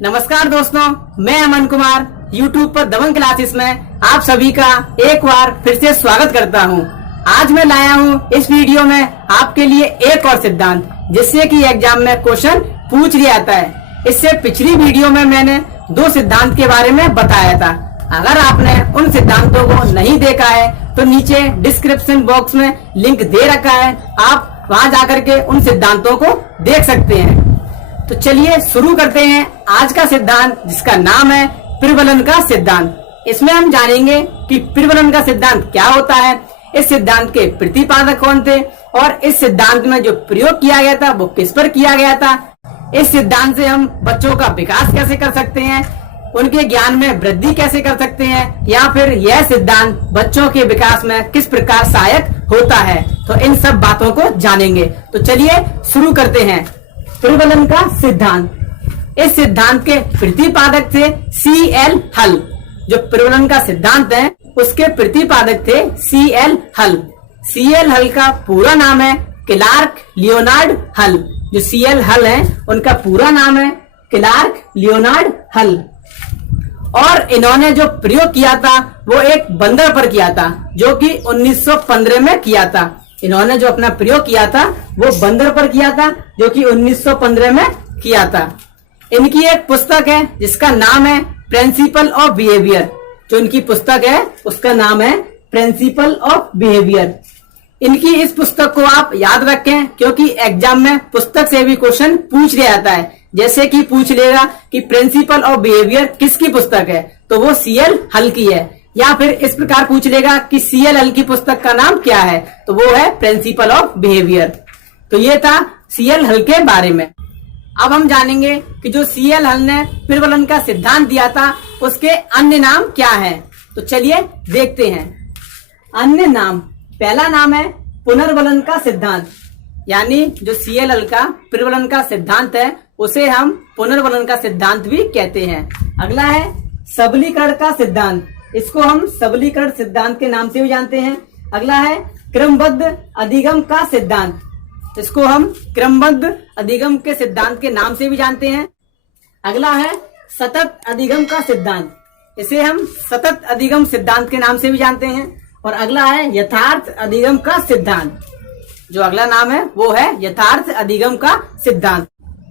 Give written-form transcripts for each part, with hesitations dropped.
नमस्कार दोस्तों, मैं अमन कुमार YouTube पर दबंग क्लासेस में आप सभी का एक बार फिर से स्वागत करता हूं। आज मैं लाया हूं इस वीडियो में आपके लिए एक और सिद्धांत जिससे कि एग्जाम में क्वेश्चन पूछ लिया जाता है। इससे पिछली वीडियो में मैंने दो सिद्धांत के बारे में बताया था। अगर आपने उन सिद्धांतों को नहीं देखा है तो नीचे डिस्क्रिप्शन बॉक्स में लिंक दे रखा है, आप वहां जाकर के उन सिद्धांतों को देख सकते हैं। तो चलिए शुरू करते हैं आज का सिद्धांत जिसका नाम है प्रबलन का सिद्धांत। इसमें हम जानेंगे कि प्रबलन का सिद्धांत क्या होता है, इस सिद्धांत के प्रतिपादक कौन थे और इस सिद्धांत में जो प्रयोग किया गया था वो किस पर किया गया था। इस सिद्धांत से हम बच्चों का विकास कैसे कर सकते हैं, उनके ज्ञान में वृद्धि कैसे कर सकते हैं, या फिर यह सिद्धांत बच्चों के विकास में किस प्रकार सहायक होता है। तो इन सब बातों को जानेंगे। तो चलिए शुरू करते हैं प्रबलन का सिद्धांत। इस सिद्धांत के प्रतिपादक थे CL हल। जो प्रबलन का सिद्धांत है उसके प्रतिपादक थे CL हल। CL हल का पूरा नाम है क्लार्क लियोनार्ड हल। जो CL हल है उनका पूरा नाम है क्लार्क लियोनार्ड हल। और इन्होंने जो प्रयोग किया था वो एक बंदर पर किया था जो कि 1915 में किया था। इन्होंने जो अपना प्रयोग किया था वो बंदर पर किया था जो कि 1915 में किया था। इनकी एक पुस्तक है जिसका नाम है प्रिंसिपल ऑफ बिहेवियर। जो इनकी पुस्तक है उसका नाम है प्रिंसिपल ऑफ बिहेवियर। इनकी इस पुस्तक को आप याद रखें क्योंकि एग्जाम में पुस्तक से भी क्वेश्चन पूछ लिया जाता है। जैसे कि पूछ लेगा कि प्रिंसिपल ऑफ बिहेवियर किसकी पुस्तक है तो वो CL हल की है, या फिर इस प्रकार पूछ लेगा कि CL हल की पुस्तक का नाम क्या है तो वो है प्रिंसिपल ऑफ बिहेवियर। तो ये था CL हल के बारे में। अब हम जानेंगे कि जो CL हल ने प्रबलन का सिद्धांत दिया था उसके अन्य नाम क्या है। तो चलिए देखते हैं अन्य नाम। पहला नाम है पुनर्बलन का सिद्धांत, यानी जो CL हल का प्रबलन का सिद्धांत है उसे हम पुनर्बलन का सिद्धांत भी कहते हैं। अगला है सबलीकरण का सिद्धांत, इसको हम सबलीकरण सिद्धांत के नाम से भी जानते हैं। अगला है क्रमबद्ध अधिगम का सिद्धांत, इसको हम क्रमबद्ध अधिगम के सिद्धांत के नाम से भी जानते हैं। अगला है सतत अधिगम का सिद्धांत, इसे हम सतत अधिगम सिद्धांत के नाम से भी जानते हैं। और अगला है यथार्थ अधिगम का सिद्धांत, जो अगला नाम है वो है यथार्थ अधिगम का सिद्धांत।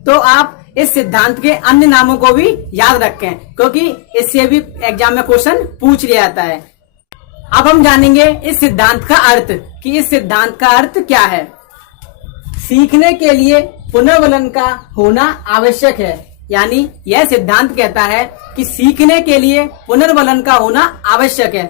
तो आप इस सिद्धांत के अन्य नामों को भी याद रखें क्योंकि इससे भी एग्जाम में क्वेश्चन पूछ लिया जाता है। अब हम जानेंगे इस सिद्धांत का अर्थ कि इस सिद्धांत का अर्थ क्या है। सीखने के लिए पुनर्बलन का होना आवश्यक है, यानी यह सिद्धांत कहता है कि सीखने के लिए पुनर्बलन का होना आवश्यक है।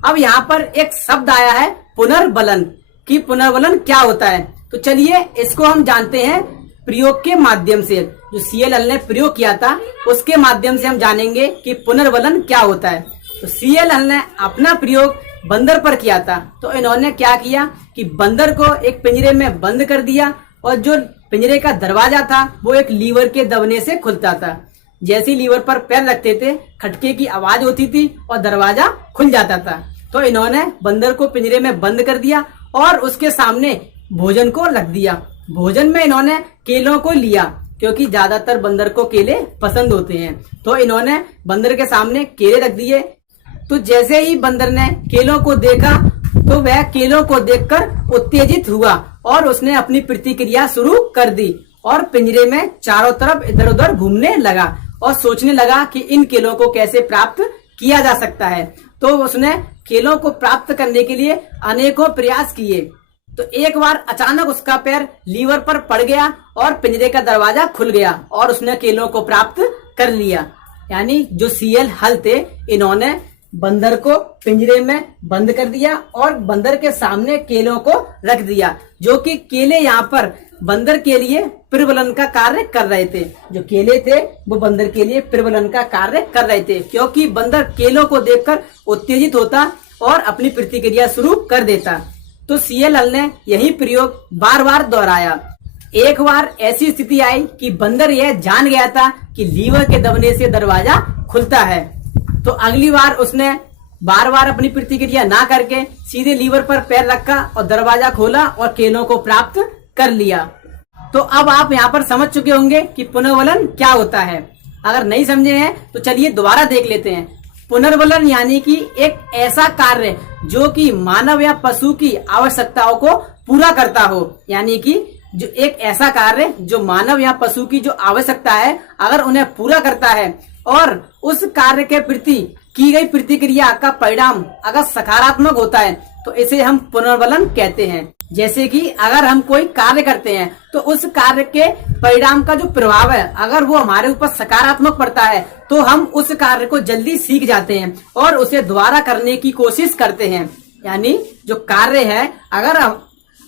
अब यहाँ पर एक शब्द आया है पुनर्बलन, कि पुनर्बलन क्या होता है। तो चलिए इसको हम जानते हैं प्रयोग के माध्यम से। जो CL हल ने प्रयोग किया था उसके माध्यम से हम जानेंगे कि पुनर्बलन क्या होता है। तो CL हल ने अपना प्रयोग बंदर पर किया था। तो इन्होंने क्या किया कि बंदर को एक पिंजरे में बंद कर दिया और जो पिंजरे का दरवाजा था वो एक लीवर के दबने से खुलता था। जैसे लीवर पर पैर रखते थे खटके की आवाज होती थी और दरवाजा खुल जाता था। तो इन्होंने बंदर को पिंजरे में बंद कर दिया और उसके सामने भोजन को रख दिया। भोजन में इन्होंने केलों को लिया क्योंकि ज्यादातर बंदर को केले पसंद होते हैं। तो इन्होंने बंदर के सामने केले रख दिए। तो जैसे ही बंदर ने केलों को देखा तो वह केलों को देखकर उत्तेजित हुआ और उसने अपनी प्रतिक्रिया शुरू कर दी और पिंजरे में चारों तरफ इधर उधर घूमने लगा और सोचने लगा कि इन केलों को कैसे प्राप्त किया जा सकता है। तो उसने केलों को प्राप्त करने के लिए अनेकों प्रयास किए। तो एक बार अचानक उसका पैर लीवर पर पड़ गया और पिंजरे का दरवाजा खुल गया और उसने केलों को प्राप्त कर लिया। यानी जो CL हल थे इन्होंने बंदर को पिंजरे में बंद कर दिया और बंदर के सामने केलों को रख दिया, जो कि केले यहाँ पर बंदर के लिए प्रबलन का कार्य कर रहे थे। जो केले थे वो बंदर के लिए प्रबलन का कार्य कर रहे थे क्योंकि बंदर केलों को देखकर उत्तेजित होता और अपनी प्रतिक्रिया शुरू कर देता। तो CL हल ने यही प्रयोग बार बार दोहराया। एक बार ऐसी स्थिति आई कि बंदर यह जान गया था कि लीवर के दबने से दरवाजा खुलता है। तो अगली बार उसने बार बार अपनी प्रतिक्रिया ना करके सीधे लीवर पर पैर रखा और दरवाजा खोला और केलों को प्राप्त कर लिया। तो अब आप यहाँ पर समझ चुके होंगे कि पुनर्बलन क्या होता है। अगर नहीं समझे हैं तो चलिए दोबारा देख लेते हैं। पुनर्वलन यानी कि एक ऐसा कार्य जो कि मानव या पशु की आवश्यकताओं को पूरा करता हो, यानी कि जो एक ऐसा कार्य जो मानव या पशु की जो आवश्यकता है अगर उन्हें पूरा करता है और उस कार्य के प्रति की गई प्रतिक्रिया का परिणाम अगर सकारात्मक होता है तो इसे हम पुनर्वलन कहते हैं। जैसे कि अगर हम कोई कार्य करते हैं तो उस कार्य के परिणाम का जो प्रभाव है अगर वो हमारे ऊपर सकारात्मक पड़ता है तो हम उस कार्य को जल्दी सीख जाते हैं और उसे दोबारा करने की कोशिश करते हैं। यानी जो कार्य है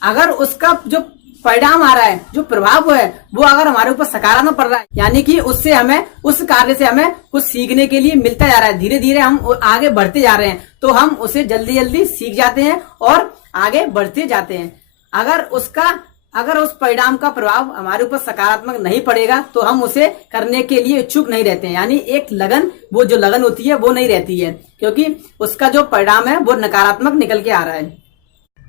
अगर उसका जो परिणाम आ रहा है, जो प्रभाव है वो अगर हमारे ऊपर सकारात्मक पड़ रहा है, यानी कि उससे हमें उस कार्य से हमें कुछ सीखने के लिए मिलता जा रहा है, धीरे धीरे हम आगे बढ़ते जा रहे हैं तो हम उसे जल्दी जल्दी सीख जाते हैं और आगे बढ़ते जाते हैं। अगर उस परिणाम का प्रभाव हमारे ऊपर सकारात्मक नहीं पड़ेगा तो हम उसे करने के लिए इच्छुक नहीं रहते हैं, यानी एक लगन, वो जो लगन होती है वो नहीं रहती है, क्योंकि उसका जो परिणाम है वो नकारात्मक निकल के आ रहा है।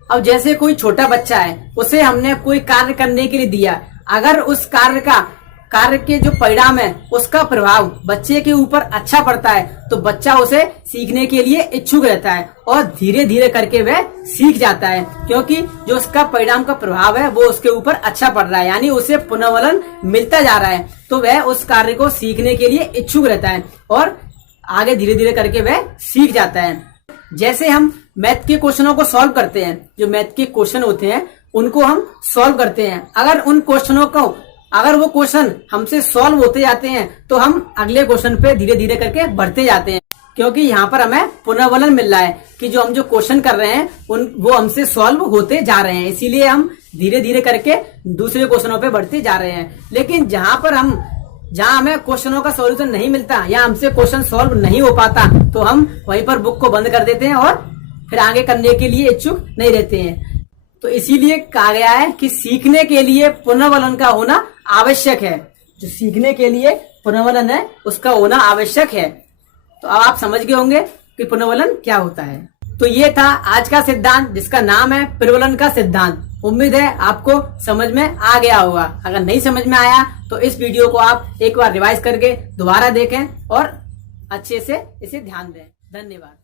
अब जैसे कोई छोटा बच्चा है, उसे हमने कोई कार्य करने के लिए दिया, अगर उस कार्य के जो परिणाम है उसका प्रभाव बच्चे के ऊपर अच्छा पड़ता है तो बच्चा उसे सीखने के लिए इच्छुक रहता है और धीरे धीरे करके वह सीख जाता है, क्योंकि जो उसका परिणाम का प्रभाव है वो उसके ऊपर अच्छा पड़ रहा है, यानी उसे पुनर्वलन मिलता जा रहा है तो वह उस कार्य को सीखने के लिए इच्छुक रहता है और आगे धीरे धीरे करके वह सीख जाता है। जैसे हम मैथ के क्वेश्चनों को सॉल्व करते हैं, जो मैथ के क्वेश्चन होते हैं उनको हम सॉल्व करते हैं, अगर वो क्वेश्चन हमसे सॉल्व होते जाते हैं तो हम अगले क्वेश्चन पे धीरे धीरे करके बढ़ते जाते हैं, क्योंकि यहाँ पर हमें पुनर्वलन मिल रहा है कि जो हम जो क्वेश्चन कर रहे हैं वो हमसे सॉल्व होते जा रहे हैं, इसीलिए हम धीरे धीरे करके दूसरे क्वेश्चनों पे बढ़ते जा रहे हैं। लेकिन जहाँ हमें क्वेश्चनों का सॉल्यूशन नहीं मिलता या हमसे क्वेश्चन सॉल्व नहीं हो पाता तो हम वहीं पर बुक को बंद कर देते हैं और फिर आगे करने के लिए इच्छुक नहीं रहते हैं। तो इसीलिए कहा गया है कि सीखने के लिए पुनर्वलन का होना आवश्यक है। जो सीखने के लिए पुनर्वलन है उसका होना आवश्यक है। तो अब आप समझ गए होंगे कि पुनर्वलन क्या होता है। तो ये था आज का सिद्धांत जिसका नाम है पुनर्वलन का सिद्धांत। उम्मीद है आपको समझ में आ गया होगा। अगर नहीं समझ में आया तो इस वीडियो को आप एक बार रिवाइज करके दोबारा देखें और अच्छे से इसे ध्यान दें। धन्यवाद।